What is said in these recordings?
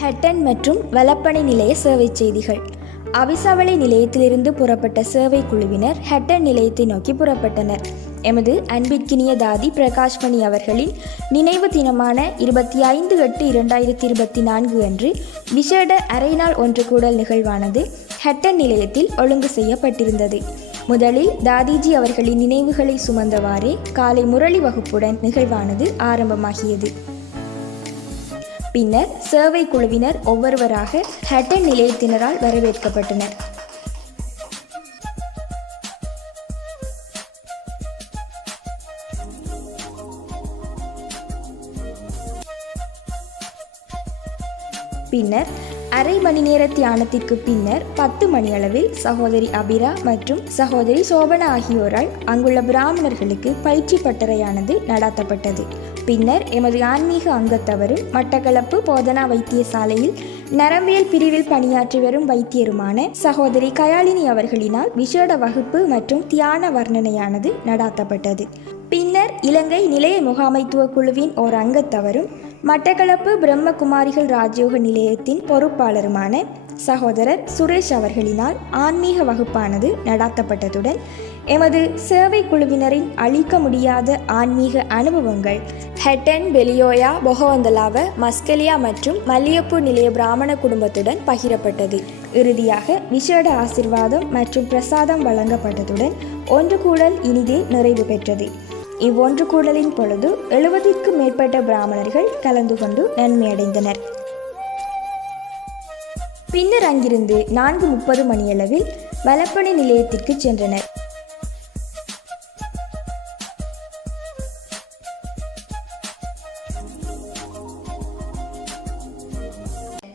ஹெட்டன் மற்றும் வலப்பணி நிலைய சேவை செய்திகள். அவிசாவளி நிலையத்திலிருந்து புறப்பட்ட சேவை குழுவினர் ஹெட்டன் நிலையத்தை நோக்கி புறப்பட்டனர். எமது அன்பிற்கினிய தாதி பிரகாஷ்மணி அவர்களின் நினைவு தினமான இருபத்தி ஐந்து எட்டு இரண்டாயிரத்தி இருபத்தி நான்கு அன்று விசேட அரைநாள் ஒன்று கூடல் நிகழ்வானது ஹெட்டன் நிலையத்தில் ஒழுங்கு செய்யப்பட்டிருந்தது. முதலில் தாதிஜி அவர்களின் நினைவுகளை சுமந்தவாறே காலை முரளி வகுப்புடன் நிகழ்வானது ஆரம்பமாகியது. பின்னர் சேவை குழுவினர் ஒவ்வொருவராக ஹட்டன் நிலையத்தினரால் வரவேற்கப்பட்டனர் பின்னர் அரை மணி நேர தியானத்திற்கு பின்னர் பத்து மணியளவில் சகோதரி அபிரா மற்றும் சகோதரி சோபனா ஆகியோரால் அங்குள்ள பிராமணர்களுக்கு பயிற்சி பட்டறையானது நடாத்தப்பட்டது. பின்னர் எமது ஆன்மீக அங்கத்தவரும் மட்டக்களப்பு போதனா வைத்தியசாலையில் நரம்பியல் பிரிவில் பணியாற்றி வரும் வைத்தியருமான சகோதரி கயாலினி அவர்களினால் விசேட வகுப்பு மற்றும் தியான வர்ணனையானது நடாத்தப்பட்டது. பின்னர் இலங்கை நிலைய முகாமைத்துவ குழுவின் ஓர் அங்கத்தவரும் மட்டக்களப்பு பிரம்மகுமாரிகள் ராஜயோக நிலையத்தின் பொறுப்பாளருமான சகோதரர் சுரேஷ் அவர்களினால் ஆன்மீக வகுப்பானது நடாத்தப்பட்டதுடன் எமது சேவை குழுவினரின் அழிக்க முடியாத ஆன்மீக அனுபவங்கள் ஹெட்டன் பெலியோயா பொகவந்தலாவ மஸ்கலியா மற்றும் மல்லியப்பூர் நிலைய பிராமண குடும்பத்துடன் பகிரப்பட்டது. இறுதியாக விசேட ஆசிர்வாதம் மற்றும் பிரசாதம் வழங்கப்பட்டதுடன் ஒன்று கூடல் இனிதே நிறைவு பெற்றது. இவ்வொன்று கூடலின் பொழுது எழுபதிற்கும் மேற்பட்ட பிராமணர்கள் கலந்து கொண்டு நன்மையடைந்தனர். பின்னர் அங்கிருந்து நான்கு முப்பது மணியளவில் வலப்பணி நிலையத்திற்கு சென்றனர்.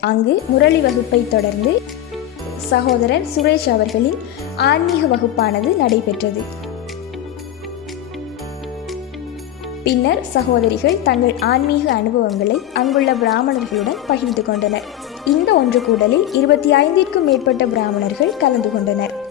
அங்கு முரளி வகுப்பை தொடர்ந்து சகோதரர் சுரேஷ் அவர்களின் ஆன்மீக வகுப்பானது நடைபெற்றது. பின்னர் சகோதரிகள் தங்கள் ஆன்மீக அனுபவங்களை அங்குள்ள பிராமணர்களுடன் பகிர்ந்து கொண்டனர். இந்த ஒன்று கூடலில் இருபத்தி ஐந்திற்கும் மேற்பட்ட பிராமணர்கள் கலந்து கொண்டனர்.